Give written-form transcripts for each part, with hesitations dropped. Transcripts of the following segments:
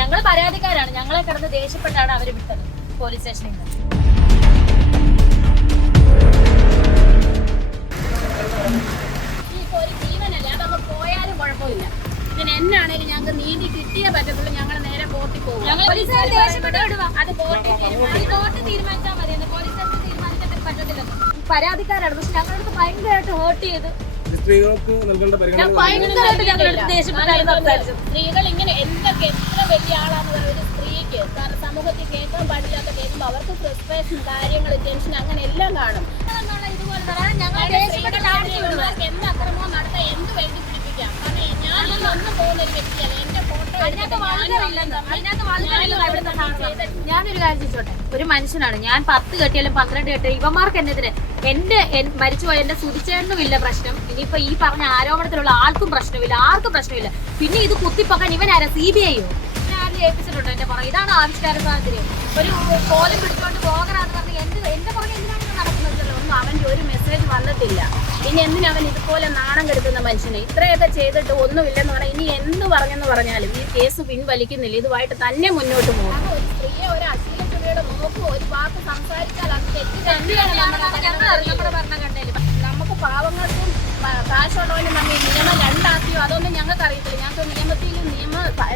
ഞങ്ങൾ പരാതിക്കാരാണ്. ഞങ്ങളെ കിടന്ന് ദേഷ്യപ്പെട്ടാണ് അവര് വിട്ടത് പോലീസ് സ്റ്റേഷനിൽ നിന്ന്. ഇപ്പൊ ഒരു ജീവനല്ല, അതങ്ങ് പോയാലും കുഴപ്പമില്ല. പിന്നെ എന്നാണേലും ഞങ്ങൾക്ക് നീതി കിട്ടിയേ പറ്റത്തുള്ളൂ. ഞങ്ങൾ നേരെ കോർട്ടിൽ പോകും. അത് കോർട്ട് തീരുമാനിച്ചാൽ മതി. പോലീസ് സ്റ്റേഷൻ തീരുമാനിക്കാൻ പറ്റത്തില്ല. പരാതിക്കാരാണ്, പക്ഷെ ഞങ്ങളടുത്ത് ഭയങ്കരമായിട്ട് ഹേർട്ട് ചെയ്ത് സ്ത്രീകൾക്ക് നൽകേണ്ട സ്ത്രീകൾ ഇങ്ങനെ എന്തൊക്കെ എത്ര വലിയ ആളാന്ന് പറയുന്ന ഒരു സ്ത്രീക്ക് സമൂഹത്തിൽ കേൾക്കാൻ പാടില്ലാത്ത കേൾക്കുമ്പോൾ അവർക്ക് ഫ്രസ്ട്രേഷൻ, കാര്യങ്ങൾ, ടെൻഷൻ അങ്ങനെ എല്ലാം കാണും. എന്ത് അക്രമവും നടത്താൻ എന്ത് വേണ്ടി പിടിപ്പിക്കാം. കാരണം ഞാനൊന്നും ഒന്നും പോകുന്ന ഒരു വ്യക്തിയല്ല. എന്റെ ഫോട്ടോ ഞാനൊരു കാര്യം ചോദിച്ചോട്ടെ, ഒരു മനുഷ്യനാണ് ഞാൻ. 10 കെട്ടിയാലും 12 കെട്ടിയാലും ഇവന്മാർക്ക് എന്നതിന് എന്റെ മരിച്ചുപോയ എന്റെ സുതിച്ചേട്ടനും ഇല്ല പ്രശ്നം. ഇനിയിപ്പോ ഈ പറഞ്ഞ ആരോപണത്തിലുള്ള ആർക്കും പ്രശ്നമില്ല, ആർക്കും പ്രശ്നമില്ല. പിന്നെ ഇത് കുത്തിപ്പൊക്കാൻ ഇവനാരാ? CBI-യോ? ആരും ഏൽപ്പിച്ചിട്ടുണ്ടോ എന്റെ പുറകെ? ഇതാണ് ആവിഷ്കാര സ്വാതന്ത്ര്യം. ഒരു കോലം പിടിച്ചുകൊണ്ട് പോകരാന്ന് പറഞ്ഞ് എന്റെ പുറകെ എന്തിനാണ് നടക്കുന്നത്? ഒന്നും അവന്റെ ഒരു മെസ്സേജ് വന്നിട്ടില്ല. ഇനി എന്തിനവൻ ഇതുപോലെ നാണം കെടുത്തുന്ന മനുഷ്യന് ഇത്രയൊക്കെ ചെയ്തിട്ട് ഒന്നുമില്ലെന്ന് പറഞ്ഞാൽ ഇനി എന്ത് പറഞ്ഞെന്ന് പറഞ്ഞാലും ഈ കേസ് പിൻവലിക്കുന്നില്ല. ഇതുമായിട്ട് തന്നെ മുന്നോട്ട് പോകും. ഒരു സ്ത്രീയെ ഒരു അശ്ലീല ചുവയുടെ നോക്കും ഒരു വാക്ക് സംസാരിച്ചാൽ അത് തെറ്റ് തന്നെയാണ് നമ്മുടെ ഭരണഘടനയിൽ. നമുക്ക് പാവങ്ങൾക്കും കാശുള്ളവനും തമ്മിൽ നിയമം രണ്ടാക്കിയോ അതൊന്നും ഞങ്ങൾക്ക് അറിയത്തില്ല. ഞങ്ങൾക്ക്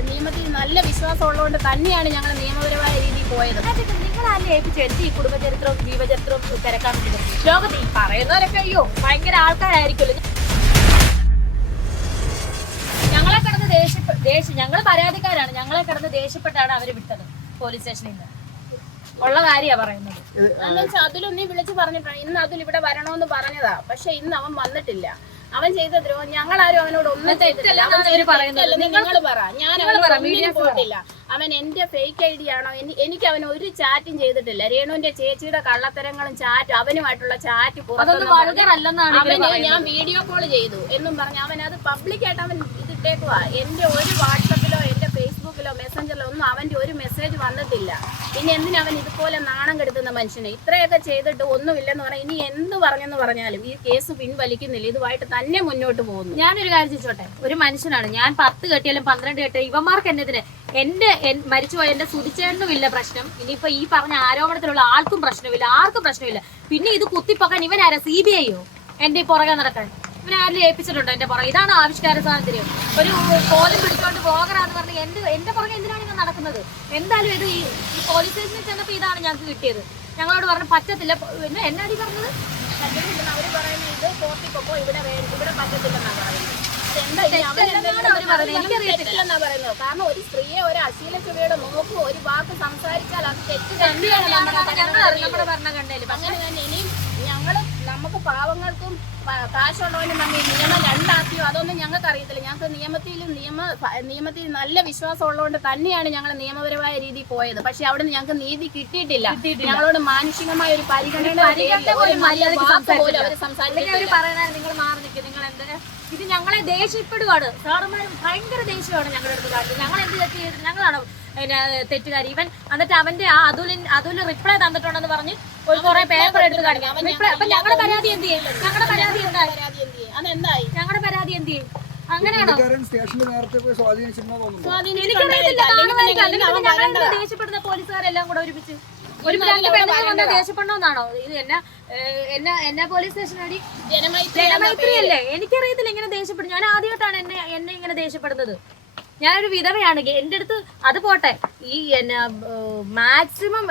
നിയമത്തിൽ നല്ല വിശ്വാസം ഉള്ളതുകൊണ്ട് തന്നെയാണ് ഞങ്ങൾ നിയമപരമായ രീതിയിൽ പോയത്. നിങ്ങളല്ലേ ഏൽപ്പിച്ചു എന്ത് ഈ കുടുംബചരിത്രവും ജീവചരിത്രവും തിരക്കാൻ വേണ്ടി? ലോകത്ത് ഈ പറയുന്നവരൊക്കെ അയ്യോ ഭയങ്കര ആൾക്കാരായിരിക്കുമല്ലോ. ഞങ്ങളെ കിടന്ന് ഞങ്ങൾ പരാതിക്കാരാണ്. ഞങ്ങളെ കിടന്ന് ദേഷ്യപ്പെട്ടാണ് അവര് വിട്ടത് പോലീസ് സ്റ്റേഷനിൽ നിന്ന്. ഉള്ള കാര്യമാണ് പറയുന്നത്. എന്താ വെച്ചാൽ അതിലൊന്നും വിളിച്ച് പറഞ്ഞിട്ടാണ്. ഇന്ന് അതിൽ ഇവിടെ വരണോന്ന് പറഞ്ഞതാ, പക്ഷെ ഇന്ന് അവൻ വന്നിട്ടില്ല. അവൻ ചെയ്ത ദ്രോഹം ഞങ്ങളാരും അവനോട് ഒന്നും ചെയ്തിട്ടില്ല. നിങ്ങൾ പറ, ഞാൻ അവനോട് പോയിട്ടില്ല. അവൻ എന്റെ ഫേക്ക് ID ആണോ? എനിക്ക് അവൻ ഒരു ചാറ്റും ചെയ്തിട്ടില്ല. രേണുവിന്റെ ചേച്ചിയുടെ കള്ളത്തരങ്ങളും ചാറ്റ് അവനുമായിട്ടുള്ള ചാറ്റ് അവന് ഞാൻ വീഡിയോ കോൾ ചെയ്തു എന്നും പറഞ്ഞ് അവൻ അത് പബ്ലിക്കായിട്ട് അവൻ ഇതിട്ടേക്കുവാ. എന്റെ ഒരു വാട്സപ്പിലോ എന്റെ ഫേസ്ബുക്കിലോ മെസ്സഞ്ചറിലോ ഒന്നും അവന്റെ ഒരു മെസ്സേജ് വന്നിട്ടില്ല. ഇനി എന്തിനവൻ ഇതുപോലെ നാണം കെടുത്തുന്ന മനുഷ്യന് ഇത്രയൊക്കെ ചെയ്തിട്ട് ഒന്നുമില്ലെന്ന് പറഞ്ഞാൽ ഇനി എന്ത് പറഞ്ഞെന്ന് പറഞ്ഞാലും ഈ കേസ് പിൻവലിക്കുന്നില്ല. ഇതുമായിട്ട് തന്നെ മുന്നോട്ട് പോകുന്നു. ഞാനൊരു കാര്യം ചോദിച്ചോട്ടെ, ഒരു മനുഷ്യനാണ് ഞാൻ. 10 കെട്ടിയാലും 12 കെട്ടിയാലും ഇവന്മാർക്ക് എന്നതിന് എന്റെ മരിച്ചുപോയ എന്റെ സുതിച്ചേട്ടനും ഇല്ല പ്രശ്നം. ഇനിയിപ്പോ ഈ പറഞ്ഞ ആരോപണത്തിലുള്ള ആർക്കും പ്രശ്നമില്ല, ആർക്കും പ്രശ്നമില്ല. പിന്നെ ഇത് കുത്തിപ്പൊക്കാൻ ഇവനാരാ? CBI-യോ? എന്റെ പുറകെ നടക്കാൻ ഇവനാരും ഏൽപ്പിച്ചിട്ടുണ്ടോ എന്റെ പുറകെ? ഇതാണ് ആവിഷ്കാര സ്വാതന്ത്ര്യം. ഒരു കോലം പിടിച്ചോണ്ട് പോകരാന്ന് പറഞ്ഞ് എന്റെ പുറകെ എന്തിനാണ് ഇങ്ങനെ നടക്കുന്നത്? എന്തായാലും ഇത് ഈ പോലീസ് സ്റ്റേഷനിൽ ചെന്നപ്പോ ഇതാണ് ഞങ്ങൾക്ക് കിട്ടിയത്. ഞങ്ങളോട് പറഞ്ഞു പറ്റത്തില്ല. എന്നാടി പറഞ്ഞത്? അവര് പറയുന്നത് ഇത് കോർട്ടിൽ പൊക്കോ, ഇവിടെ പറ്റത്തില്ലെന്നാണ് പറയുന്നത്. കാരണം ഒരു സ്ത്രീയെ ഒരു അശ്ലീല ചുവയുടെ നോക്കും ഒരു വാക്ക് സംസാരിച്ചാൽ അത് തെറ്റ് തന്നെയാണ് നമ്മുടെ ഭരണഘടനയിൽ. അങ്ങനെ തന്നെ ഇനിയും നമുക്ക് പാവങ്ങൾക്കും കാശുള്ളവനും തമ്മിൽ നിയമം രണ്ടാക്കിയോ അതൊന്നും ഞങ്ങൾക്ക് അറിയത്തില്ല. ഞങ്ങൾക്ക് നിയമത്തിൽ നല്ല വിശ്വാസം ഉള്ളതുകൊണ്ട് തന്നെയാണ് ഞങ്ങൾ നിയമപരമായ രീതിയിൽ പോയത്. പക്ഷെ അവിടുന്ന് ഞങ്ങൾക്ക് നീതി കിട്ടിയിട്ടില്ല. ഞങ്ങളോട് മാനുഷികമായ ഒരു പരിഗണന നിങ്ങൾ മാറി നിൽക്കും. നിങ്ങൾ എന്തിനാ ഇത് ഞങ്ങളെ ദേഷ്യപ്പെടുവാണ്? സാറുമാർ ഭയങ്കര ദേഷ്യമാണ് ഞങ്ങളുടെ അടുത്ത് കാണിച്ചത്. ഞങ്ങൾ എന്ത് തെറ്റ് ചെയ്തിട്ട് ഞങ്ങളാണ് തെറ്റുകാരി. ഇവൻ എന്നിട്ട് അവന്റെ ആ അതുല് റിപ്ലൈ തന്നിട്ടുണ്ടെന്ന് പറഞ്ഞ് ഒരു കുറെ പേപ്പർ എടുത്ത് കാണിക്കാം. ഞങ്ങളുടെ പരാതി എന്ത് ചെയ്യും? ഞങ്ങളുടെ പരാതി എന്തായി? ഞങ്ങളുടെ പരാതി എന്ത് ചെയ്യും? അങ്ങനെയാണോ? ദേഷ്യപ്പെടുന്ന പോലീസുകാരെല്ലാം കൂടെ ഒരുമിച്ച് ഒരു ദേഷ്യപ്പെടണമെന്നാണോ? ഇത് എന്നാ പോലീസ് സ്റ്റേഷൻ അടി ജനമൈത്രിയല്ലേ? എനിക്കറിയത്തില്ല ഇങ്ങനെ ദേഷ്യപ്പെടും. ഞാൻ ആദ്യമായിട്ടാണ് എന്നെ ഇങ്ങനെ ദേഷ്യപ്പെടുന്നത്. ഞാനൊരു വിധവയാണ്. എന്റെ അടുത്ത് അത് പോട്ടെ, ഈ മാക്സിമം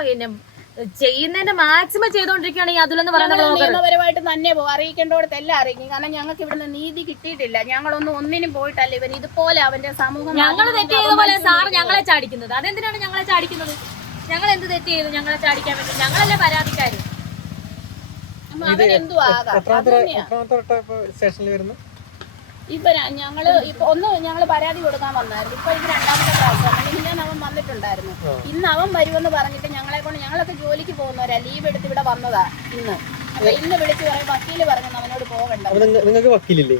ചെയ്യുന്നതിന്റെ മാക്സിമം ചെയ്തോണ്ടിരിക്കുകയാണെങ്കിൽ അതിലെന്ന് പറയുന്നത് നിയമപരമായിട്ട് തന്നെ അറിയിക്കേണ്ടോടത്ത് എല്ലാം അറിയിക്കും. കാരണം ഞങ്ങൾക്ക് ഇവിടുന്ന് നീതി കിട്ടിയിട്ടില്ല. ഒന്നിനും പോയിട്ടല്ല ഇവൻ ഇതുപോലെ അവന്റെ സമൂഹം ഞങ്ങൾ തെറ്റ് ചെയ്ത പോലെ സാർ ഞങ്ങളെ ചാടിക്കുന്നത്. അതെന്തിനാണ് ഞങ്ങളെ ചാടിക്കുന്നത്? ഞങ്ങൾ എന്ത് തെറ്റ് ചെയ്തു ഞങ്ങളെ ചാടിക്കാൻ പറ്റും? ഞങ്ങളല്ലേ പരാതിക്കാര്. ഞങ്ങള് പരാതി കൊടുക്കാൻ വന്നായിരുന്നു. ഇപ്പൊ ഇത് 2ാമത്തെ പ്രാവശ്യം. ഇന്ന് അവൻ വന്നിട്ടുണ്ടായിരുന്നു. ഇന്ന് അവൻ വരുമെന്ന് പറഞ്ഞിട്ട് ഞങ്ങളൊക്കെ ജോലിക്ക് പോകുന്നവരാ. ലീവ് എടുത്ത് ഇവിടെ വന്നതാ ഇന്ന്. അപ്പൊ ഇന്ന് വിളിച്ച് പറയും വക്കീല് പറഞ്ഞു അവനോട് പോകണ്ട. നിങ്ങൾക്ക് വക്കീലില്ലേ?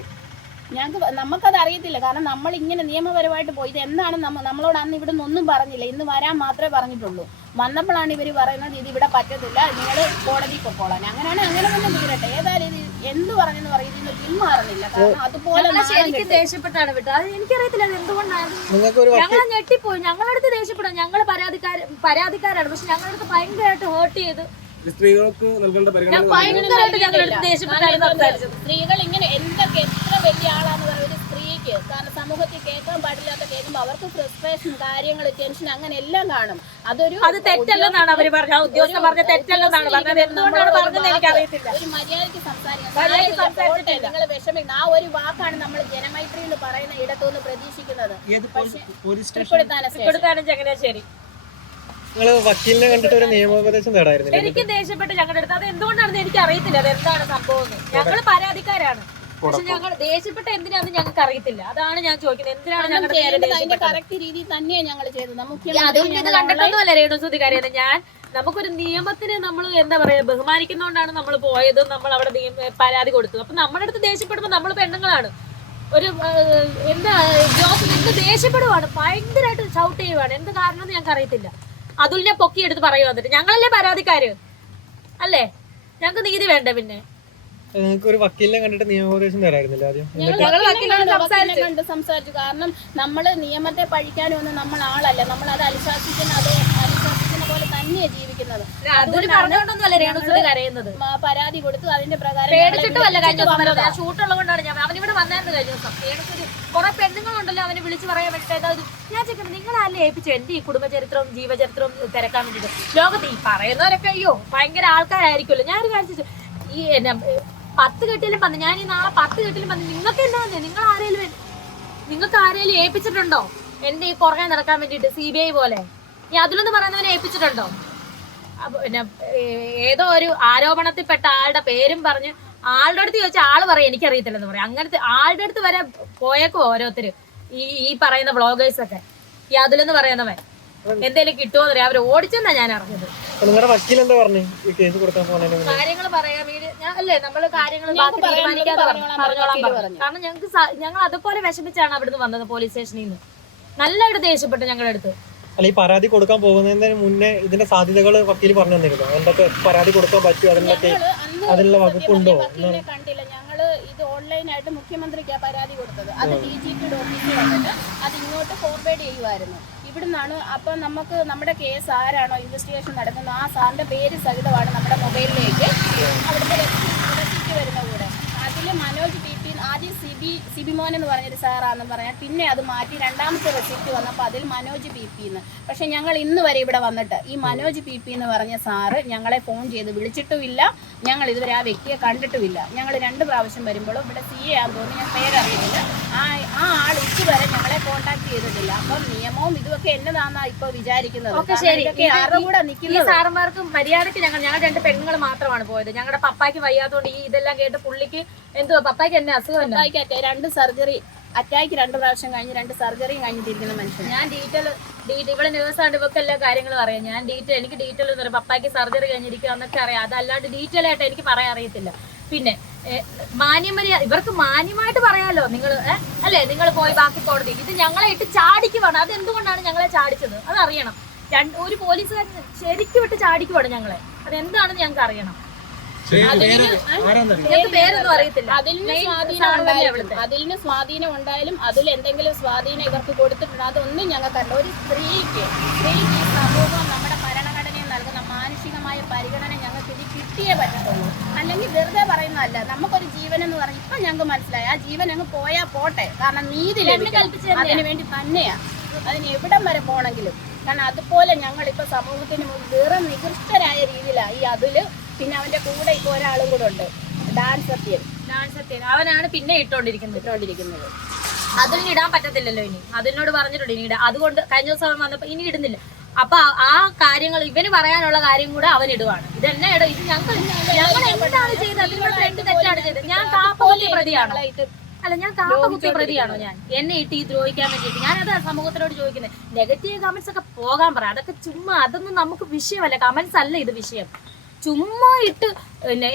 നമുക്കത് അറിയത്തില്ല. കാരണം നമ്മൾ ഇങ്ങനെ നിയമപരമായിട്ട് പോയി. ഇത് എന്താണ് നമ്മളോട് അന്ന് ഇവിടെ ഒന്നും പറഞ്ഞില്ല. ഇന്ന് വരാൻ മാത്രമേ പറഞ്ഞിട്ടുള്ളൂ. വന്നപ്പോഴാണ് ഇവർ പറയുന്നത് ഇത് ഇവിടെ പറ്റത്തില്ല, നിങ്ങൾ കോടതി പൊക്കോളാൻ. അങ്ങനെ തന്നെ തീരട്ടെ. ഏതായാലും എന്ത് പറഞ്ഞെന്ന് പറയുന്നത് പിന്മാറുന്നില്ല. കാരണം അതുപോലെ ശരിക്കും ദേഷ്യപ്പെട്ടാണ് വിട്ടത്. അത് എനിക്കറിയത്തില്ല അത് എന്തുകൊണ്ടാണ്. ഞങ്ങളെ ഞെട്ടിപ്പോയി. ഞങ്ങളടുത്ത് ദേഷ്യപ്പെടും. ഞങ്ങൾ പരാതിക്കാരാണ്. പക്ഷെ ഞങ്ങളടുത്ത് ഭയങ്കരമായിട്ട് ഹേർട്ട് ചെയ്ത് സ്ത്രീകൾക്ക് നൽകേണ്ട സ്ത്രീകൾ ഇങ്ങനെ എന്തൊക്കെ എത്ര വലിയ ആളാന്ന് പറയുന്നത് ഒരു സ്ത്രീക്ക്. കാരണം സമൂഹത്തിൽ കേൾക്കാൻ പാടില്ലാത്ത കേൾക്കുമ്പോൾ അവർക്ക് ഫ്രസ്ട്രേഷൻ, കാര്യങ്ങൾ, ടെൻഷൻ അങ്ങനെ എല്ലാം കാണും. അത് തെറ്റല്ലെന്നാണ് അവർ പറഞ്ഞത്. ഉദ്യോഗസ്ഥർ പറഞ്ഞ തെറ്റല്ലെന്നാണ് പറഞ്ഞത്. എന്തുകൊണ്ടാണ് പറഞ്ഞത് എനിക്കറിയത്തില്ല. ഒരു മര്യാദയ്ക്ക് സംസാരിക്കാൻ നിങ്ങൾ വിഷമിക്കുന്ന ആ ഒരു വാക്കാണ് നമ്മൾ ജനമൈത്രിയിൽ പറയുന്ന ഇടത്തുനിന്ന് പ്രതീക്ഷിക്കുന്നത്. ചങ്ങനാശ്ശേരി വക്കീലിനെ കണ്ടിട്ട് ഒരു നിയമോപദേശം തേടായിരുന്നു. എനിക്ക് ദേഷ്യപ്പെട്ട് ഞങ്ങളുടെ അടുത്ത്. അത് എന്തുകൊണ്ടാണെന്ന് എനിക്ക് അറിയത്തില്ല. അത് എന്താണ് സംഭവം. ഞങ്ങൾ പരാതിക്കാരാണ്. പക്ഷെ ഞങ്ങൾ ദേഷ്യപ്പെട്ട എന്തിനാന്ന് ഞങ്ങൾക്ക് അറിയത്തില്ല. അതാണ് ഞാൻ ചോദിക്കുന്നത്. എന്തിനാണ് ഞങ്ങളുടെ കറക്റ്റ് രീതിയിൽ തന്നെയാണ് ഞങ്ങൾ ചെയ്തത്. അതുകൊണ്ട് ഇത് കണ്ടിട്ടൊന്നുമല്ല രേണുസുതി കാര്യം. നമുക്കൊരു നിയമത്തിന് നമ്മൾ എന്താ പറയാ ബഹുമാനിക്കുന്നോണ്ടാണ് നമ്മൾ പോയത്. നമ്മൾ അവിടെ പരാതി കൊടുത്തു. അപ്പൊ നമ്മുടെ അടുത്ത് ദേഷ്യപ്പെടുമ്പോ നമ്മൾ പെണ്ണുങ്ങളാണ്. ഒരു എന്താ ജോസ് നിന്ന് ദേഷ്യപ്പെടുവാണ്. ഭയങ്കരമായിട്ട് ഷൗട്ട് ചെയ്യുവാണ്. എന്ത് കാരണം എന്ന് ഞങ്ങൾക്ക് അറിയത്തില്ല. അതുലിനെ പൊക്കി എടുത്ത് പറയുക. വന്നിട്ട് ഞങ്ങളല്ലേ പരാതിക്കാര് അല്ലേ? ഞങ്ങൾക്ക് നീതി വേണ്ട. പിന്നെ നിങ്ങൾക്ക് ഒരു വക്കീലിനെ കണ്ടിട്ട് നിയമോപദേശം തരായിരുന്നില്ല ആദ്യം? കണ്ട് സംസാരിച്ചു. കാരണം നമ്മള് നിയമത്തെ പഴിക്കാനൊന്നും നമ്മൾ ആളല്ല. നമ്മൾ അത് അനുശാസിക്കുന്ന പോലെ തന്നെയാണ് ജീവിക്കുന്നത്. പരാതി കൊടുത്തു. അതിന്റെ പ്രകാരം ഷൂട്ടുള്ളത് ഞാൻ അവനിവിടെ വന്നായിരുന്നു കഴിഞ്ഞ ദിവസം. കുറെ പെണ്ണുങ്ങളുണ്ടല്ലോ അവനെ വിളിച്ച് പറയാൻ വേണ്ടിട്ട്. ഞാൻ ചോദിക്കുന്നത് നിങ്ങളല്ലേ ഏൽപ്പിച്ചു എന്റെ ഈ കുടുംബചരിത്രവും ജീവചരിത്രവും തിരക്കാൻ വേണ്ടിട്ട്. ലോകത്ത് ഈ പറയുന്നവരൊക്കെ അയ്യോ ഭയങ്കര ആൾക്കാരായിരിക്കുമല്ലോ. ഞാനൊരു കാര്യം ഈ 10 കെട്ടിലും വന്ന് ഞാൻ ഈ നാളെ 10 കെട്ടിലും വന്ന് നിങ്ങൾക്ക് എന്താ നിങ്ങൾക്ക് ആരെങ്കിലും ഏൽപ്പിച്ചിട്ടുണ്ടോ എന്റെ ഈ പുറകെ നടക്കാൻ വേണ്ടിട്ട്? CBI പോലെ ഈ അതിലൊന്ന് പറയുന്നവനെ ഏൽപ്പിച്ചിട്ടുണ്ടോ? പിന്നെ ഏതോ ഒരു ആരോപണത്തിൽപ്പെട്ട ആളുടെ പേരും പറഞ്ഞ് ആളുടെ അടുത്ത് ചോദിച്ചാൽ ആള് പറയാം എനിക്കറിയത്തില്ലെന്ന് പറയാം. അങ്ങനത്തെ ആളുടെ അടുത്ത് വരെ പോയേക്കോ ഓരോരുത്തര്. ഈ പറയുന്ന വ്ളോഗേഴ്സൊക്കെ. ഈ അതിലെന്ന് പറയുന്നവൻ എന്തേലും കിട്ടുമോ എന്നറിയാം. അവർ ഓടിച്ചെന്നാ ഞാൻ അറിഞ്ഞത്. കാര്യങ്ങൾ പറയാൻ വേണ്ടി അല്ലേ നമ്മള് കാര്യങ്ങൾ തീരുമാനിക്കാതെ പറഞ്ഞോളാൻ പറഞ്ഞു. കാരണം ഞങ്ങൾ അതുപോലെ വിഷമിച്ചാണ് അവിടുന്ന് വന്നത് പോലീസ് സ്റ്റേഷനിൽ നിന്ന്. നല്ലതായിട്ട് ദേഷ്യപ്പെട്ടു ഞങ്ങളുടെ അടുത്ത്. അല്ല, ഈ പരാതി കൊടുക്കാൻ പോകുന്നതിന് മുന്നേ ഇതിന്റെ സാധ്യതകൾ വക്കീൽ പറഞ്ഞു തന്നിരുന്നു. എന്തൊക്കെ പരാതി കൊടുക്കാൻ പറ്റും, അതിനുള്ള വകുപ്പുണ്ടോ? കണ്ടില്ല. ഞങ്ങള് ഇത് ഓൺലൈനായിട്ട് മുഖ്യമന്ത്രിക്കാണ് പരാതി കൊടുത്തത്. അത് DGPയുടെ ഓഫീസിൽ വന്നിട്ട് അത് ഇങ്ങോട്ട് ഫോർവേഡ് ചെയ്യുമായിരുന്നു. ഇവിടുന്നാണ്. അപ്പൊ നമുക്ക് നമ്മുടെ കേസ് ആരാണോ ഇൻവെസ്റ്റിഗേഷൻ നടക്കുന്നത് ആ സാറിന്റെ പേര് സഹിതമാണ് നമ്മുടെ മൊബൈലിലേക്ക് അവിടുത്തെ റെസിപ്റ്റ് വരുന്ന കൂടെ. അതിൽ മനോജ് PP ആദ്യം സിബി മോൻ എന്ന് പറഞ്ഞൊരു സാറാണെന്ന് പറഞ്ഞാൽ പിന്നെ അത് മാറ്റി രണ്ടാമത്തെ റെസിപ്റ്റ് വന്നപ്പോൾ അതിൽ മനോജ് PP എന്ന്. പക്ഷെ ഞങ്ങൾ ഇന്ന് വരെ ഇവിടെ വന്നിട്ട് ഈ മനോജ് PP എന്ന് പറഞ്ഞ സാറ് ഞങ്ങളെ ഫോൺ ചെയ്ത് വിളിച്ചിട്ടുമില്ല. ഞങ്ങൾ ഇതുവരെ ആ വ്യക്തിയെ കണ്ടിട്ടുമില്ല. ഞങ്ങൾ 2 പ്രാവശ്യം വരുമ്പോഴും ഇവിടെ CA ആണെന്ന് തോന്നി, ഞാൻ പേരറിയില്ല, ആ ആൾ ഇതുവരെ ഞങ്ങളെ കോൺടാക്ട് ചെയ്തിട്ടില്ല. അപ്പം നിയമവും ഇതൊക്കെ എന്നതാന്നാ ഇപ്പൊ വിചാരിക്കുന്നത്. ആരുടെ കൂടെ നിൽക്കുന്നത്? സാറന്മാർക്ക് മര്യാദക്ക് ഞങ്ങൾ 2 പെണ്ണുങ്ങൾ മാത്രമാണ് പോയത്. ഞങ്ങളുടെ പപ്പായ്ക്ക് വയ്യാത്തോണ്ട് ഈ ഇതെല്ലാം കേട്ട് പുള്ളിക്ക് എന്തുവാ പപ്പായ്ക്ക് എന്നെ അസുഖം 2 സർജറി അറ്റാക്ക് 2 പ്രാവശ്യം കഴിഞ്ഞ് 2 സർജറിയും കഴിഞ്ഞിട്ടിരിക്കുന്ന മനുഷ്യൻ. ഞാൻ ഡീറ്റെയിൽ ഇവിടെ നേഴ്സാണ്ട് ഇവർക്ക് എല്ലാ കാര്യങ്ങളും അറിയാം. ഞാൻ എനിക്ക് ഡീറ്റെയിൽ എന്ന് പറയാം. പപ്പായ്ക്ക് സർജറി കഴിഞ്ഞിരിക്കുക എന്നൊക്കെ അറിയാം. അതല്ലാണ്ട് ഡീറ്റെയിൽ ആയിട്ട് എനിക്ക് പറയാൻ അറിയത്തില്ല. പിന്നെ ഇവർക്ക് മാന്യമായിട്ട് പറയാലോ. നിങ്ങൾ അല്ലേ നിങ്ങൾ പോയി ബാക്കി കോടതി. ഇത് ഞങ്ങളെ ഇട്ട് ചാടിക്കുവാണ്. അത് എന്തുകൊണ്ടാണ് ഞങ്ങളെ ചാടിച്ചത് അതറിയണം. ഒരു പോലീസുകാരൻ ശരിക്കും വിട്ട് ചാടിക്കുവാണ് ഞങ്ങളെ. അതെന്താണെന്ന് ഞങ്ങൾക്ക് അറിയണം. പേരൊന്നും അറിയത്തില്ല. അതിന് സ്വാധീനം ഉണ്ടായാലും അതിൽ എന്തെങ്കിലും സ്വാധീനം ഇവർക്ക് കൊടുത്തിട്ടുണ്ട് അതൊന്നും ഞങ്ങൾക്കല്ല. ഒരു സ്ത്രീക്ക് ഈ സമൂഹം നമ്മുടെ ഭരണഘടനയിൽ നൽകുന്ന മാനുഷികമായ പരിഗണന ഞങ്ങൾക്ക് ഇത് കിട്ടിയേ പറ്റത്തുള്ളൂ. അല്ലെങ്കിൽ വെറുതെ പറയുന്നതല്ല. നമുക്കൊരു ജീവൻ എന്ന് പറഞ്ഞ് ഇപ്പൊ ഞങ്ങൾക്ക് മനസ്സിലായി. ആ ജീവൻ അങ്ങ് പോയാൽ പോട്ടെ. കാരണം നീതി കൽപ്പിച്ചത് അതിനു വേണ്ടി തന്നെയാ. അതിന് എവിടം വരെ പോണെങ്കിലും. കാരണം അതുപോലെ ഞങ്ങളിപ്പോ സമൂഹത്തിന് മുമ്പ് വേറെ നികൃഷ്ടരായ രീതിയിലാണ് ഈ അതില്. പിന്നെ അവന്റെ കൂടെ ഇപ്പൊ ഒരാളും കൂടെ ഉണ്ട്, ഡാൻസ് സത്യൻ. അവനാണ് പിന്നെ ഇട്ടോണ്ടിരിക്കുന്നത്. അതിന് ഇടാൻ പറ്റത്തില്ലല്ലോ ഇനി. അതിനോട് പറഞ്ഞിട്ടുണ്ട് ഇനി ഇടാം. അതുകൊണ്ട് കഴിഞ്ഞ ദിവസം വന്നപ്പോ ഇനി ഇടുന്നില്ല. അപ്പൊ ആ കാര്യങ്ങൾ ഇവന് പറയാനുള്ള കാര്യം കൂടെ അവൻ ഇടുവാണ്. ഇതെന്നെ ഇടും. ഇത് ഞങ്ങൾ എന്താണ് ചെയ്തത്? അതിനോട് 2 തെറ്റാണ് ചെയ്തത്. ഞാൻ കാപ്പകുത്തിയ പ്രതിയാണോ? അല്ല, ഞാൻ കാപ്പകുത്തിയ പ്രതിയാണോ? ഞാൻ എന്നെ ഇട്ട് ഈ ദ്രോഹിക്കാൻ വേണ്ടിയിട്ട് ഞാനത് സമൂഹത്തിനോട് ചോദിക്കുന്നത്. നെഗറ്റീവ് കമന്റ്സ് ഒക്കെ പോകാൻ പറയാം. അതൊക്കെ ചുമ്മാ, അതൊന്നും നമുക്ക് വിഷയമല്ല. കമന്റ്സ് അല്ല ഇത് വിഷയം. ചുമ്മാ ഇട്ട്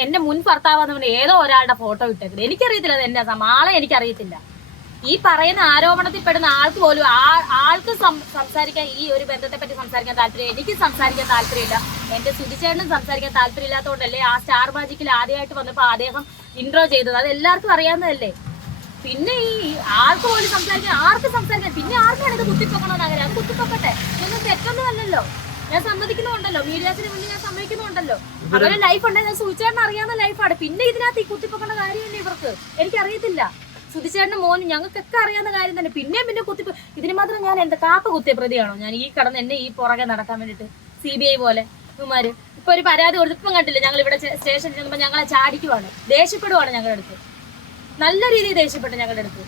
എന്റെ മുൻ ഭർത്താവെന്ന് പറഞ്ഞ ഏതോ ഒരാളുടെ ഫോട്ടോ ഇട്ടേക്കുന്നത്. എനിക്കറിയത്തില്ല അത് എന്റെ ആളെ എനിക്കറിയത്തില്ല. ഈ പറയുന്ന ആരോപണത്തിൽ പെടുന്ന ആൾക്ക് പോലും ആൾക്ക് സംസാരിക്കാൻ ഈ ഒരു ബന്ധത്തെ പറ്റി സംസാരിക്കാൻ താല്പര്യം. എനിക്ക് സംസാരിക്കാൻ താല്പര്യമില്ല. എന്റെ സുധിച്ചേട്ടനും സംസാരിക്കാൻ താല്പര്യമില്ലാത്തതുകൊണ്ടല്ലേ ആ സ്റ്റാർ മാജിക്കിൽ ആദ്യമായിട്ട് വന്നപ്പോൾ അദ്ദേഹം ഇൻട്രോ ചെയ്തത്, അത് എല്ലാവർക്കും അറിയാവുന്നതല്ലേ. പിന്നെ ഈ ആർക്ക് പോലും സംസാരിക്കാൻ, ആർക്ക് സംസാരിക്കാൻ, പിന്നെ ആർക്കാണ് ഇത് കുത്തിപ്പൊക്കണമെന്ന് അങ്ങനെ, അത് കുത്തിപ്പൊക്കട്ടെ, ഇതൊന്നും തെറ്റൊന്നും അല്ലല്ലോ. ഞാൻ സമ്മതിക്കുന്നുണ്ടല്ലോ, മീഡിയാസിന് മുന്നിൽ ഞാൻ സമ്മതിക്കുന്നുണ്ടല്ലോ. അവരുടെ ലൈഫ് ഉണ്ടെങ്കിൽ സുധിച്ചേട്ടൻ അറിയാവുന്ന ലൈഫാണ്. പിന്നെ ഇതിനകത്ത് ഈ കുത്തിപ്പൊക്കേണ്ട കാര്യമില്ല ഇവർക്ക്. എനിക്കറിയത്തില്ല. സുധിച്ചേട്ടന്റെ മോനും ഞങ്ങൾക്കൊക്കെ അറിയാവുന്ന കാര്യം തന്നെ. പിന്നെ കുത്തിപ്പോ ഇതിന് മാത്രം ഞാൻ എന്താ കാപ്പ കുത്തിയ പ്രതിയാണോ ഞാൻ? ഈ കടന്ന് എന്നെ ഈ പുറകെ നടക്കാൻ വേണ്ടിട്ട് CBI പോലെ ഇവന്മാര് ഇപ്പൊ ഒരു പരാതി കൊടുത്ത് ഇപ്പം കണ്ടില്ല, ഞങ്ങൾ ഇവിടെ സ്റ്റേഷനിൽ ചെല്ലുമ്പോൾ ഞങ്ങളെ ചാടിക്കുവാണ്, ദേഷ്യപ്പെടുവാണ് ഞങ്ങളുടെ അടുത്ത്, നല്ല രീതിയിൽ ദേഷ്യപ്പെട്ടു ഞങ്ങളുടെ അടുത്ത്.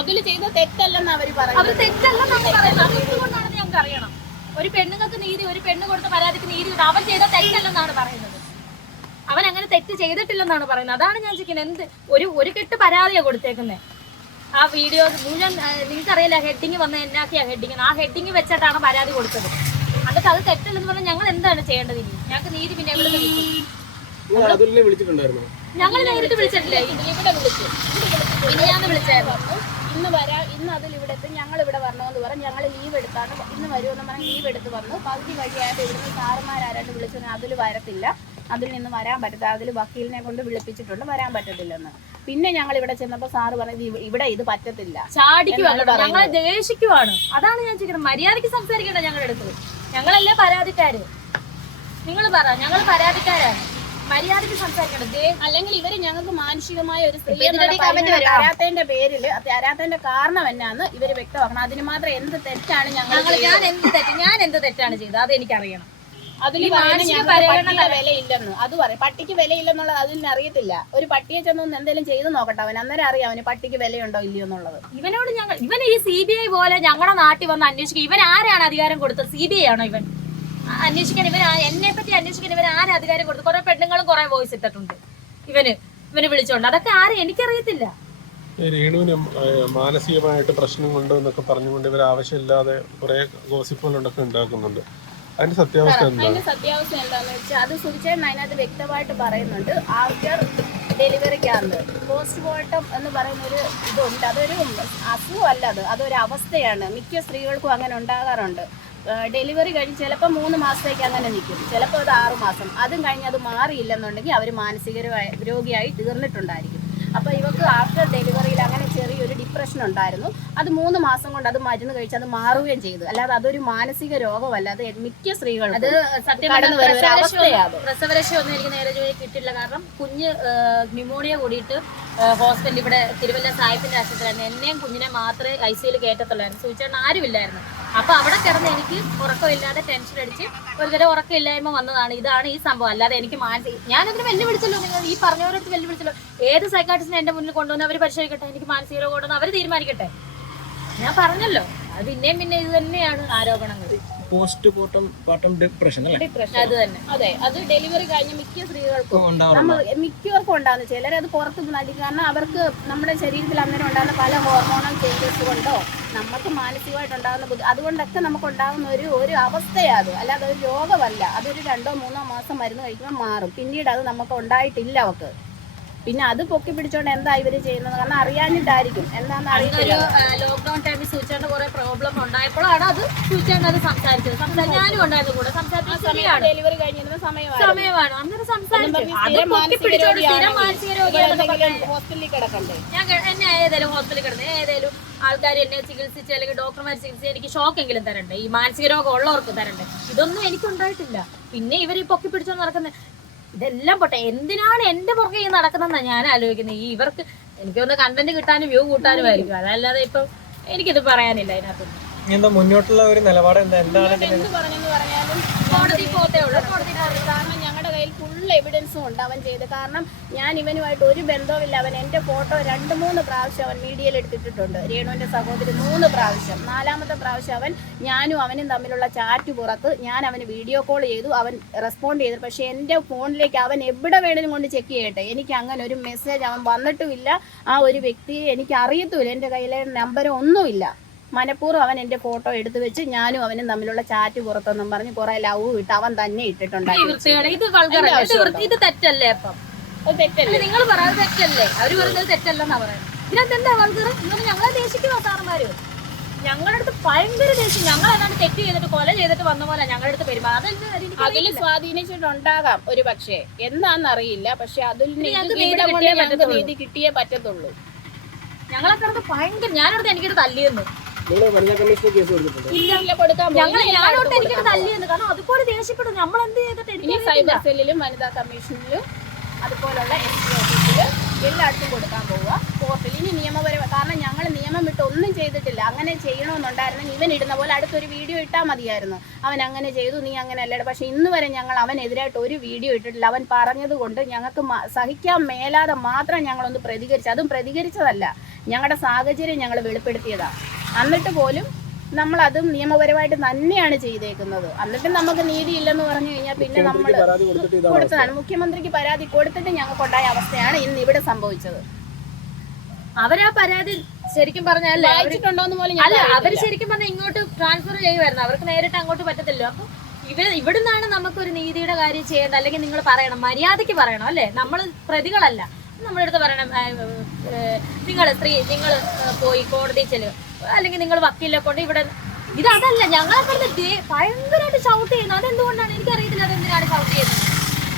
അതില് ചെയ്ത തെറ്റല്ലെന്ന് അവര് അത് തെറ്റല്ലെന്ന് നമ്മൾ പറയുന്നത്. അതെന്തുകൊണ്ടാണെന്ന് ഞങ്ങൾക്ക് അറിയണം. ഒരു പെണ്ണുങ്ങൾക്ക് നീതി, ഒരു പെണ്ണ് കൊടുത്ത പരാതിക്ക് നീതി, അവൻ ചെയ്ത തെറ്റല്ലെന്നാണ് പറയുന്നത്. അവൻ അങ്ങനെ തെറ്റ് ചെയ്തിട്ടില്ലെന്നാണ് പറയുന്നത്. അതാണ് ഞാൻ ചോദിക്കുന്നത്. ഒരു കെട്ട് പരാതിയാണ് കൊടുത്തേക്കുന്നത്. ആ വീഡിയോ മുഴുവൻ നിങ്ങൾക്കറിയില്ല, ഹെഡിങ് വന്ന എന്നാക്കിയാ ഹെഡിങ്, ആ ഹെഡിങ് വെച്ചിട്ടാണ് പരാതി കൊടുത്തത്. എന്നിട്ട് അത് തെറ്റല്ലെന്ന് പറഞ്ഞാൽ ഞങ്ങൾ എന്താണ് ചെയ്യേണ്ടത്? ഇനി ഞങ്ങൾക്ക് നീതി പിന്നെ എവിടെ കിട്ടും? ഞങ്ങൾ നേരിട്ട് വിളിച്ചിട്ടില്ല, ഇവിടെ വിളിച്ചു, പിന്നെ ഞാൻ വിളിച്ചായിരുന്നു. ഇന്ന് അതിൽ ഇവിടെ എത്തും, ഞങ്ങൾ ഇവിടെ വരണമെന്ന് പറഞ്ഞ് ഞങ്ങൾ ലീവ് എടുത്താണ്, ഇന്ന് വരുമെന്ന് പറഞ്ഞ് ലീവ് എടുത്ത് വന്നു. പകുതി വഴിയായിട്ട് ഇവിടുന്ന് സാറുമാരായിട്ട് വിളിച്ചു, അതിൽ വരത്തില്ല, അതിൽ നിന്ന് വരാൻ പറ്റത്തില്ല, അതിൽ വക്കീലിനെ കൊണ്ട് വിളിപ്പിച്ചിട്ടുണ്ട്, വരാൻ പറ്റത്തില്ലെന്ന്. പിന്നെ ഞങ്ങൾ ഇവിടെ ചെന്നപ്പോൾ സാറ് പറഞ്ഞത് ഇവിടെ ഇത് പറ്റത്തില്ല, ചാടിക്കുവാണ്, ഞങ്ങളെ ദേഷിക്കുവാണ്. അതാണ് ഞാൻ ചോദിക്കുന്നത്. മര്യാദയ്ക്ക് സംസാരിക്കണ്ട ഞങ്ങളുടെ അടുത്ത്. ഞങ്ങളല്ലേ പരാതിക്കാര്. നിങ്ങൾ പറ, ഞങ്ങൾ പരാതിക്കാരാണ്, മര്യാദയ്ക്ക് സംസാരിക്കണം. അല്ലെങ്കിൽ ഇവര് ഞങ്ങൾക്ക് മാനുഷികമായ ഒരു സ്ത്രീ തരാത്തതിന്റെ പേരിൽ, തരാത്തതിന്റെ കാരണം എന്നാന്ന് ഇവര് വ്യക്തമാക്കണം. അതിന് മാത്രം എന്ത് തെറ്റാണ് ഞാൻ എന്ത് തെറ്റാണ് ചെയ്തത് അത് എനിക്കറിയണം. അതിൽ പട്ടിക്ക് വിലയില്ലെന്ന് അത് പറയും. പട്ടിക്ക് വിലയില്ലെന്നുള്ളത് അതിന് അറിയത്തില്ല. ഒരു പട്ടിയെ ചെന്നൊന്ന് എന്തെങ്കിലും ചെയ്ത് നോക്കട്ടെ, അവൻ അന്നേരം അറിയാം അവന് പട്ടിക്ക് വിലയുണ്ടോ ഇല്ലയോ എന്നുള്ളത്. ഇവനോട് ഇവൻ ഈ CBI പോലെ ഞങ്ങളുടെ നാട്ടിൽ വന്ന് അന്വേഷിക്കുക. ഇവൻ ആരാണ് അധികാരം കൊടുത്തത്? CBI ആണോ ഇവൻ അന്വേഷിക്കാൻ? എന്നെ പറ്റി അന്വേഷിക്കാൻ ഇവൻ ആരെ അധികാരം കൊടുത്തു? കുറെ പെണ്ണുങ്ങളും കുറെ വോയിസ് ഇട്ടിട്ടുണ്ട് ഇവന് വിളിച്ചോണ്ട്. അതൊക്കെ ആരെ എനിക്കറിയത്തില്ല. രേണുവിന് മാനസികമായിട്ട് പ്രശ്നങ്ങളുണ്ട് എന്നൊക്കെ പറഞ്ഞുകൊണ്ട് ഇവർ ആവശ്യമില്ലാതെ കുറെ ഗോസിപ്പുകളൊക്കെ ഉണ്ടാക്കുന്നുണ്ട്. അതിന്റെ സത്യാവസ്ഥ എന്താന്ന് വെച്ചാൽ അത് സുധിച്ചേട്ടൻ അതിനകത്ത് വ്യക്തമായിട്ട് പറയുന്നുണ്ട്. ആഫ്റ്റർ ഡെലിവറിക്കാണ് പോസ്റ്റ്മോർട്ടം എന്ന് പറയുന്ന ഒരു ഇതുണ്ട്. അതൊരു അസുഖമല്ല, അതൊരു അവസ്ഥയാണ്. മിക്ക സ്ത്രീകൾക്കും അങ്ങനെ ഉണ്ടാകാറുണ്ട്. ഡെലിവറി കഴിഞ്ഞ് ചിലപ്പോൾ 3 മാസത്തേക്ക് അങ്ങനെ നിൽക്കും, ചിലപ്പോൾ അത് 6 മാസം. അതും കഴിഞ്ഞ് അത് മാറിയില്ലെന്നുണ്ടെങ്കിൽ അവർ മാനസിക രോഗിയായി തീർന്നിട്ടുണ്ടായിരിക്കും. അപ്പോൾ ഇവർക്ക് ആഫ്റ്റർ ഡെലിവറിയിൽ അങ്ങനെ ചെറിയൊരു ഡിപ്രഷൻ ഉണ്ടായിരുന്നു. അത് 3 മാസം കൊണ്ട് അത് മരുന്ന് കഴിച്ച് അത് മാറുകയും ചെയ്തു. അല്ലാതെ അതൊരു മാനസിക രോഗമല്ല, അത് മിക്ക സ്ത്രീകളും അത് സത്യം പ്രസവരക്ഷ ഒന്നും എനിക്ക് നേരെ ജോലി കിട്ടില്ല. കാരണം കുഞ്ഞ് ന്യൂമോണിയ കൂടിയിട്ട് ഹോസ്പിറ്റലിൽ ഇവിടെ തിരുവല്ല സാഹിബിന്റെ ആശുപത്രിയായിരുന്നു. എന്നെയും കുഞ്ഞിനെ മാത്രമേ ICUയിൽ കയറ്റത്തുള്ളായിരുന്നു. സൂചിച്ചേട്ടൻ ആരുമില്ലായിരുന്നു. അപ്പൊ അവിടെ കിടന്ന് എനിക്ക് ഉറക്കമില്ലാതെ ടെൻഷൻ അടിച്ച് ഒരുതരം ഉറക്കമില്ലായ്മ വന്നതാണ്. ഇതാണ് ഈ സംഭവം. അല്ലാതെ എനിക്ക് ഞാനതിന് വെല്ലുവിളിച്ചല്ലോ, നിങ്ങൾ ഈ പറഞ്ഞവരടുത്ത് വെല്ലുവിളിച്ചല്ലോ. ഏത് സൈക്കാട്രിസ്റ്റിനെ എന്റെ മുന്നിൽ കൊണ്ടുവന്ന് അവർ പരിശോധിക്കട്ടെ, എനിക്ക് മാനസിക രോഗം ഉണ്ടെന്ന് അവർ തീരുമാനിക്കട്ടെ. ഞാൻ പറഞ്ഞല്ലോ, അത് പിന്നെ ഇത് തന്നെയാണ് ആരോപണങ്ങൾ. പോസ്റ്റ്മോർട്ടം ഡിപ്രഷൻ അല്ലേ? അത് തന്നെ. അതെ, അത് ഡെലിവറി കഴിഞ്ഞ് മിക്ക സ്ത്രീകൾക്കും മിക്കവർക്കും ഉണ്ടാകുന്ന, ചിലരത് പുറത്ത് നൽകി. കാരണം അവർക്ക് നമ്മുടെ ശരീരത്തിൽ അന്നേരം ഉണ്ടാകുന്ന പല ഹോർമോണൽ ചേഞ്ചസ് കൊണ്ടോ നമുക്ക് മാനസികമായിട്ടുണ്ടാകുന്ന അതുകൊണ്ടൊക്കെ നമുക്ക് ഉണ്ടാകുന്ന ഒരു അവസ്ഥയാണ്. അല്ലാതെ ഒരു രോഗമല്ല. അതൊരു 2-3 മാസം മരുന്ന് കഴിക്കുമ്പോൾ മാറും. പിന്നീട് അത് നമുക്ക് ഉണ്ടായിട്ടില്ല അവർക്ക്. പിന്നെ അത് പൊക്കി പിടിച്ചോണ്ട് എന്താ ഇവര് ചെയ്യുന്നത്? കാരണം അറിയാഞ്ഞിട്ടായിരിക്കും, എന്താണെന്ന് അറിയില്ല. ലോക്ക്ഡൌൺ ടൈമിൽ സൂചിച്ചേണ്ട കുറെ പ്രോബ്ലം ഉണ്ടായപ്പോഴാണ് അത് സൂചിച്ചേണ്ട അത് സംസാരിച്ചത്. ഞാനും ഉണ്ടായിരുന്നു കൂടെ സംസാരിച്ചത്. ഡെലിവറി കഴിഞ്ഞിരുന്ന സമയമാണ് അന്നേരം സംസാരിച്ചത്. ഹോസ്പിറ്റലിൽ കിടക്കണ്ടേ? ഞാൻ എന്നെ ഏതായാലും ഹോസ്പിറ്റലിൽ കിടന്ന് ഏതായാലും ആൾക്കാർ എന്നെ ചികിത്സിച്ച് അല്ലെങ്കിൽ ഡോക്ടർമാർ ചികിത്സിച്ച് എനിക്ക് ഷോക്കെങ്കിലും തരണ്ടേ, ഈ മാനസിക രോഗം ഉള്ളവർക്ക് തരണ്ടേ. ഇതൊന്നും എനിക്കുണ്ടായിട്ടില്ല. പിന്നെ ഇവർ പൊക്കി പിടിച്ചോണ്ട് നടക്കുന്നത് ഇതെല്ലാം പോട്ടെ, എന്തിനാണ് എന്റെ പുറകെ ഈ നടക്കുന്നതെന്നാണ് ഞാൻ ആലോചിക്കുന്നത്. ഈ ഇവർക്ക് എനിക്കൊന്ന് കണ്ടന്റ് കിട്ടാനും വ്യൂ കൂട്ടാനുമായിരിക്കും. അതല്ലാതെ ഇപ്പൊ എനിക്കിത് പറയാനില്ല അതിനകത്തൊന്നും. എന്താ മുന്നോട്ടുള്ള ഒരു നിലപാട് എന്താണ്? എന്ത് പറഞ്ഞെന്ന് പറഞ്ഞാലും കോടതി പോത്തേ ഉള്ളൂ. കാരണം ഞങ്ങളുടെ കയ്യിൽ ഫുൾ എവിഡൻസും ഉണ്ട് അവൻ ചെയ്ത്. കാരണം ഞാൻ ഇവനുമായിട്ട് ഒരു ബന്ധവുമില്ല. അവൻ എൻ്റെ ഫോട്ടോ 2-3 പ്രാവശ്യം അവൻ മീഡിയയിൽ എടുത്തിട്ടുണ്ട്. രേണുവിൻ്റെ സഹോദരി 3 പ്രാവശ്യം. 4ാമത്തെ പ്രാവശ്യം ഞാനും അവനും തമ്മിലുള്ള ചാറ്റ് പുറത്ത് ഞാൻ അവന് വീഡിയോ കോൾ ചെയ്തു. അവൻ റെസ്പോണ്ട് ചെയ്തു. പക്ഷേ എൻ്റെ ഫോണിലേക്ക് അവൻ എവിടെ വേണേലും കൊണ്ട് ചെക്ക് ചെയ്യട്ടെ, എനിക്ക് അങ്ങനെ ഒരു മെസ്സേജ് അവൻ വന്നിട്ടുമില്ല. ആ ഒരു വ്യക്തിയെ എനിക്ക് അറിയത്തുമില്ല, എൻ്റെ കയ്യിലെ നമ്പരോ ഒന്നുമില്ല. മനഃപൂർവ്വം അവൻ എൻ്റെ ഫോട്ടോ എടുത്തു വെച്ച് ഞാനും അവനും തമ്മിലുള്ള ചാറ്റ് പുറത്തൊന്നും പറഞ്ഞ് കുറെ ലവ് ഇട്ട് അവൻ തന്നെ ഇട്ടിട്ടുണ്ടായിരുന്നു. ഇത് തെറ്റല്ലേ? അപ്പം തെറ്റല്ലേ? നിങ്ങൾ പറയാതെ തെറ്റല്ലേ? അവര് പറയുന്നത് തെറ്റല്ലെന്നാ പറയുന്നത്. ഇതിനകത്ത് എന്താ വൾഗർ? ഇങ്ങനെ ഞങ്ങളെ ദേശിക്കുമോ സാറന്മാര്? ഞങ്ങളുടെ അടുത്ത് ഭയങ്കര ദേഷ്യം. ഞങ്ങൾ ഏതാണ്ട് തെറ്റ് ചെയ്തിട്ട് കൊല ചെയ്തിട്ട് വന്ന പോലെ ഞങ്ങളുടെ അടുത്ത് പെരുമാറും. അതിൽ സ്വാധീനിച്ചിട്ടുണ്ടാകാം ഒരു പക്ഷേ, എന്താണെന്നറിയില്ല. പക്ഷെ അതിൽ നീതി കിട്ടിയേ പറ്റത്തുള്ളൂ. ഞങ്ങളെ കിടന്ന് ഭയങ്കര, ഞാനടുത്ത് എനിക്കിട്ട് തല്ലിയെന്ന് ഞാനോട്ട് എനിക്കിട്ട് തല്ലിയെന്ന്. കാരണം അതുപോലെ ദേഷ്യപ്പെടും. നമ്മൾ എന്ത് ചെയ്തിട്ട് ഇനി സൈബർ സെല്ലിലും വനിതാ കമ്മീഷനിലും അതുപോലുള്ള SP ഓഫീസിലും എല്ലായിടത്തും കൊടുക്കാൻ പോവുക. കോർട്ടിൽ ഇനി നിയമപരമായി, കാരണം ഞങ്ങൾ നിയമം വിട്ട് ഒന്നും ചെയ്തിട്ടില്ല. അങ്ങനെ ചെയ്യണമെന്നുണ്ടായിരുന്നെങ്കിൽ ഇവൻ ഇടുന്ന പോലെ അടുത്തൊരു വീഡിയോ ഇട്ടാൽ മതിയായിരുന്നു. അവൻ അങ്ങനെ ചെയ്തു, നീ അങ്ങനെ അല്ലട. പക്ഷെ ഇന്ന് വരെ ഞങ്ങൾ അവനെതിരായിട്ട് ഒരു വീഡിയോ ഇട്ടിട്ടില്ല. അവൻ പറഞ്ഞത് കൊണ്ട് ഞങ്ങൾക്ക് സഹിക്കാൻ മേലാതെ മാത്രം ഞങ്ങളൊന്ന് പ്രതികരിച്ചു. അതും പ്രതികരിച്ചതല്ല, ഞങ്ങളുടെ സാഹചര്യം ഞങ്ങൾ വെളിപ്പെടുത്തിയതാണ്. എന്നിട്ട് പോലും നമ്മളതും നിയമപരമായിട്ട് തന്നെയാണ് ചെയ്തേക്കുന്നത്. എന്നിട്ടും നമുക്ക് നീതി ഇല്ലെന്ന് പറഞ്ഞു കഴിഞ്ഞാൽ പിന്നെ നമ്മൾ കൊടുത്തതാണ്. മുഖ്യമന്ത്രിക്ക് പരാതി കൊടുത്തിട്ട് ഞങ്ങൾക്കുണ്ടായ അവസ്ഥയാണ് ഇന്ന് ഇവിടെ സംഭവിച്ചത്. അവരാ പരാതി ശരിക്കും പറഞ്ഞാൽ വായിച്ചിട്ടുണ്ടോന്ന് പോലും അല്ല, അവര് ശരിക്കും പറഞ്ഞാൽ ഇങ്ങോട്ട് ട്രാൻസ്ഫർ ചെയ്യുമായിരുന്നു. അവർക്ക് നേരിട്ട് അങ്ങോട്ട് പറ്റത്തില്ല. അപ്പൊ ഇവിടുന്നാണ് നമുക്കൊരു നീതിയുടെ കാര്യം ചെയ്യേണ്ടത്. അല്ലെങ്കിൽ നിങ്ങൾ പറയണം, മര്യാദയ്ക്ക് പറയണം അല്ലേ. നമ്മൾ പ്രതികളല്ല. നമ്മുടെ അടുത്ത് പറയണം, നിങ്ങൾ പോയി കോടതി ചെല്ലുക, അല്ലെങ്കിൽ നിങ്ങൾ വക്കീലിനെ കൊണ്ട് ഇവിടെ. അതല്ല, ഞങ്ങളെ ഭയങ്കരമായിട്ട് ഷൗട്ട് ചെയ്യുന്നു. അതെന്തുകൊണ്ടാണ് എനിക്കറിയത്തില്ല. അതെന്തിനാണ് ഷൗട്ട് ചെയ്യുന്നത്?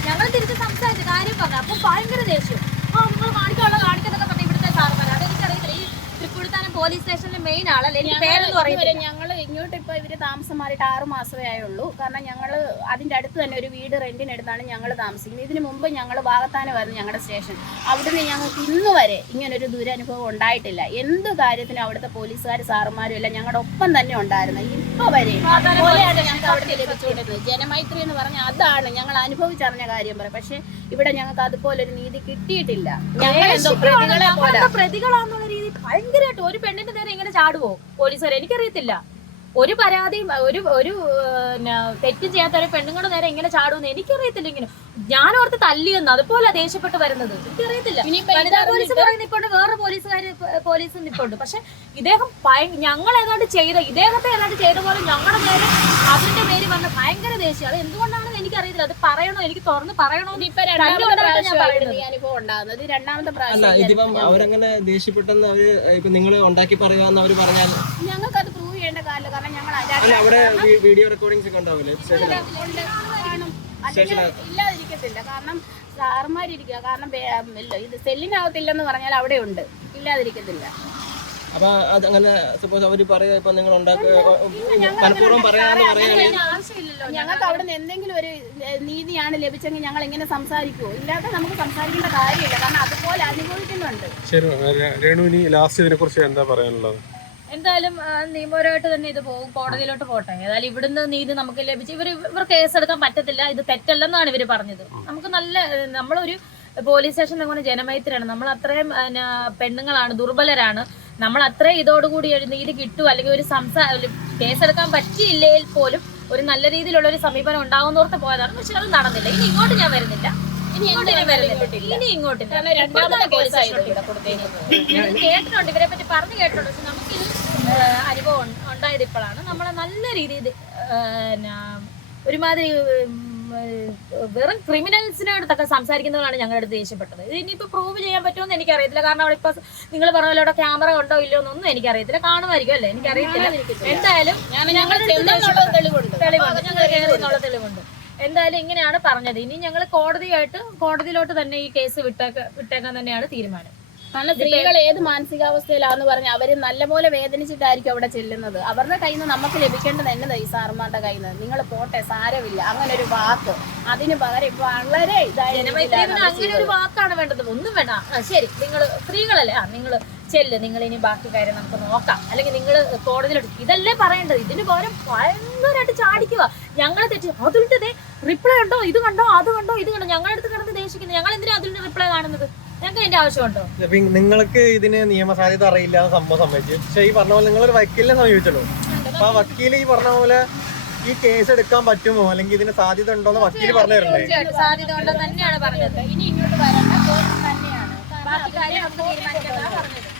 ഞങ്ങൾ തിരിച്ച് സംസാരിച്ച് കാര്യം പറഞ്ഞു. അപ്പൊ ഭയങ്കര ദേഷ്യം. നിങ്ങൾ കാണിക്കുന്നൊക്കെ പറഞ്ഞു ഇവിടുത്തെ സാറുമാർ. അതെനിക്കറിയത്തില്ല. ഈ തൃപ്പൂണിത്താനം പോലീസ് സ്റ്റേഷനിലെ മെയിൻ ആളല്ലേ, എനിക്ക് പേരൊന്നും അറിയില്ല. ഞങ്ങൾ ഇങ്ങോട്ട് ഇപ്പൊ ഇവര് താമസം മാറിയിട്ട് 6 മാസമേ ആയുള്ളൂ. കാരണം ഞങ്ങൾ അതിന്റെ അടുത്ത് തന്നെ ഒരു വീട് റെന്റിനെടുത്താണ് ഞങ്ങൾ താമസിക്കുന്നത്. ഇതിന് മുമ്പ് ഞങ്ങൾ വാകത്താനമായിരുന്നു ഞങ്ങളുടെ സ്റ്റേഷൻ. അവിടുന്ന് ഞങ്ങൾക്ക് ഇന്ന് വരെ ഇങ്ങനൊരു ദുരനുഭവം ഉണ്ടായിട്ടില്ല. എന്ത് കാര്യത്തിനും അവിടുത്തെ പോലീസുകാർ സാറുമാരും എല്ലാം ഞങ്ങളുടെ ഒപ്പം തന്നെ ഉണ്ടായിരുന്നു. ഇപ്പൊ വരെ ഞങ്ങൾക്ക് അവിടെ ലഭിച്ചുകൊണ്ടിരുന്നത് ജനമൈത്രി എന്ന് പറഞ്ഞാൽ അതാണ് ഞങ്ങൾ അനുഭവിച്ചറിഞ്ഞ കാര്യം പറയാം. പക്ഷെ ഇവിടെ ഞങ്ങൾക്ക് അതുപോലൊരു നീതി കിട്ടിയിട്ടില്ല. ഞങ്ങൾ എന്തോ പ്രതികളാന്നുള്ള രീതി ഭയങ്കരമായിട്ട്. ഒരു പെണ്ണിന്റെ നേരെ ഇങ്ങനെ ചാടുവോ പോലീസുകാർ? എനിക്കറിയത്തില്ല. ഒരു പരാതിയും ഒരു തെറ്റ് ചെയ്യാത്ത ഒരു പെണ്ണുങ്ങളുടെ നേരെ എങ്ങനെ ചാടുമെന്ന് എനിക്കറിയത്തില്ല. ഇങ്ങനെ ഞാനോർത്ത് തല്ലിയെന്ന് അതുപോലെ ദേഷ്യപ്പെട്ട് വരുന്നത് എനിക്കറിയത്തില്ല. പോലീസ് പറയുന്ന ഇപ്പോണ്ട്, വേറൊരു പോലീസ് നിപ്പുണ്ട്. പക്ഷെ ഇദ്ദേഹം ഞങ്ങൾ ഏതാണ്ട് ഇദ്ദേഹത്തെ ഏതാണ്ട് ചെയ്ത പോലെ ഞങ്ങളുടെ നേരെ അതിന്റെ പേര് വന്ന ഭയങ്കര ദേഷ്യം. അത് എന്തുകൊണ്ടാണെന്ന് എനിക്കറിയത്തില്ല. അത് പറയണോ, എനിക്ക് തുറന്ന് പറയണോന്ന് ഇപ്പൊ അനുഭവം ഉണ്ടാകുന്നത് രണ്ടാമത്തെ പ്രാവശ്യം. ഇതിപ്പം അവരങ്ങനെ ദേഷ്യപ്പെട്ടെന്ന് അവര് ഇപ്പൊ നിങ്ങൾ ഉണ്ടാക്കി പറയാന്ന് അവര് പറഞ്ഞാൽ ഞങ്ങൾക്ക് അത് പ്രൂവ് ചെയ്യേണ്ട കാര്യം. കാരണം ഞങ്ങൾ അവിടെ വീഡിയോ റെക്കോർഡിങ്സ് ഒക്കെ ഉണ്ടാവില്ലേ? ഇല്ലാതിരിക്കത്തില്ല. കാരണം സാറുമാരിരിക്കുക. കാരണം ഇത് സെല്ലിനകത്തില്ലെന്ന് പറഞ്ഞാൽ അവിടെ ഉണ്ട്, ഇല്ലാതിരിക്കത്തില്ല. അപ്പൊ അതങ്ങനെ സപ്പോസ് അവര് പറയാ ഇപ്പൊ നിങ്ങൾ മനഃപൂർവ്വം പറയാന്ന് പറയുകയാണെങ്കിൽ ഞങ്ങൾക്ക് അവിടെ നിന്ന് എന്തെങ്കിലും ഒരു നീതിയാണ് ലഭിച്ചെങ്കിൽ ഞങ്ങൾ എങ്ങനെ സംസാരിക്കുമോ? ഇല്ലാതെ നമുക്ക് സംസാരിക്കേണ്ട കാര്യമില്ല. കാരണം അതുപോലെ അനുഭവിക്കുന്നുണ്ട്. ശരി രേണുവിനി, ലാസ്റ്റ് ഇതിനെ കുറിച്ച് എന്താ പറയാനുള്ളത്? എന്തായാലും നിയമപരമായിട്ട് തന്നെ ഇത് പോകും, കോടതിയിലോട്ട് പോട്ടെ. ഏതായാലും ഇവിടുന്ന് നീതി നമുക്ക് ലഭിച്ചു. ഇവർ കേസെടുക്കാൻ പറ്റത്തില്ല, ഇത് തെറ്റല്ലെന്നാണ് ഇവർ പറഞ്ഞത്. നമുക്ക് നമ്മളൊരു പോലീസ് സ്റ്റേഷനിൽ കൊണ്ട് ജനമൈത്രിയാണ്. നമ്മൾ അത്രയും പെണ്ണുങ്ങളാണ്, ദുർബലരാണ്. നമ്മൾ അത്രയും ഇതോടുകൂടി ഒരു നീതി കിട്ടും, അല്ലെങ്കിൽ ഒരു കേസെടുക്കാൻ പറ്റിയില്ലെങ്കിൽ പോലും ഒരു നല്ല രീതിയിലുള്ള ഒരു സമീപനം ഉണ്ടാവുന്നോർത്ത് പോയതാണ്. പക്ഷെ അത് നടന്നില്ല. ഇനി ഇങ്ങോട്ട് ഞാൻ വരുന്നില്ല. ഇനി ഇങ്ങോട്ടില്ല. കേട്ടിട്ടുണ്ട്, ഇവരെ പറ്റി പറഞ്ഞു കേട്ടിട്ടുണ്ട്. പക്ഷെ നമുക്ക് ഈ അനുഭവം ഉണ്ടായത് ഇപ്പോഴാണ്. നമ്മളെ നല്ല രീതിയിൽ ഒരുമാതിരി വെറും ക്രിമിനൽസിനോടൊക്കെ സംസാരിക്കുന്നവരാണ് ഞങ്ങളുടെ അടുത്ത് ദേഷ്യപ്പെട്ടത്. ഇനിയിപ്പോൾ പ്രൂവ് ചെയ്യാൻ പറ്റുമെന്ന് എനിക്കറിയത്തില്ല. കാരണം അവിടെ ഇപ്പൊ നിങ്ങൾ പറഞ്ഞ പോലെ അവിടെ ക്യാമറ ഉണ്ടോ ഇല്ലയോ എന്നൊന്നും എനിക്കറിയത്തില്ല. കാണുമായിരിക്കും അല്ലേ, എനിക്കറിയത്തില്ല. എന്തായാലും തെളിവുണ്ട്. എന്തായാലും ഇങ്ങനെയാണ് പറഞ്ഞത്. ഇനി ഞങ്ങൾ കോടതിയിലോട്ട് തന്നെ ഈ കേസ് വിട്ടേക്കാൻ തന്നെയാണ് തീരുമാനം. കാരണം സ്ത്രീകൾ ഏത് മാനസികാവസ്ഥയിലാന്ന് പറഞ്ഞാൽ അവര് നല്ലപോലെ വേദനിച്ചിട്ടായിരിക്കും അവിടെ ചെല്ലുന്നത്. അവരുടെ കയ്യിൽ നിന്ന് നമുക്ക് ലഭിക്കേണ്ടത് എന്നതാ ഈ സാറുമാരുടെ കയ്യിൽ നിന്ന്. നിങ്ങൾ പോട്ടെ, സാരമില്ല, അങ്ങനെ ഒരു വാക്ക്. അതിന് പകരം വളരെ അങ്ങനെ ഒരു വാക്കാണ് വേണ്ടത്. ഒന്നും വേണ്ട. ശരി, നിങ്ങൾ സ്ത്രീകളല്ലേ, നിങ്ങൾ ചെല്ല്, നിങ്ങൾ ഇനി ബാക്കി കാര്യം നമുക്ക് നോക്കാം, അല്ലെങ്കിൽ നിങ്ങൾ കോടതിയിലോട്ട്, ഇതല്ലേ പറയേണ്ടത്. ഇതിന് പകരം ഭയങ്കരമായിട്ട് ചാടിക്കുക. ഞങ്ങളെ തെറ്റി അതിലിട്ടതേ റിപ്ലൈ ഉണ്ടോ, ഇത് കണ്ടോ, അത് കണ്ടോ, ഇത് കണ്ടോ, ഞങ്ങളുടെ അടുത്ത് കിടന്ന് ദേഷിക്കുന്നത്. ഞങ്ങൾ എന്തിനാ അതിൽ റിപ്ലൈ കാണുന്നത്? ഞങ്ങൾക്ക് അതിന്റെ ആവശ്യമുണ്ടോ? നിങ്ങൾക്ക് ഇതിന് നിയമസാധ്യത അറിയില്ല സംഭവം സംബന്ധിച്ച്. പക്ഷെ ഈ പറഞ്ഞ പോലെ നിങ്ങളൊരു വക്കീലിനെ സമീപിച്ചല്ലോ. അപ്പൊ ആ വക്കീൽ ഈ പറഞ്ഞ പോലെ ഈ കേസ് എടുക്കാൻ പറ്റുമോ, അല്ലെങ്കിൽ ഇതിന് സാധ്യത ഉണ്ടോന്ന് വക്കീൽ പറഞ്ഞു തരണ്ടേ? സാധ്യത ഉണ്ടോ തന്നെയാണ് പറഞ്ഞത്. ഇനി ഇങ്ങോട്ട് വരേണ്ട തന്നെയാണ്. ബാക്കി കാര്യം നമുക്ക് തീരുമാനിക്കാൻ പറഞ്ഞത്.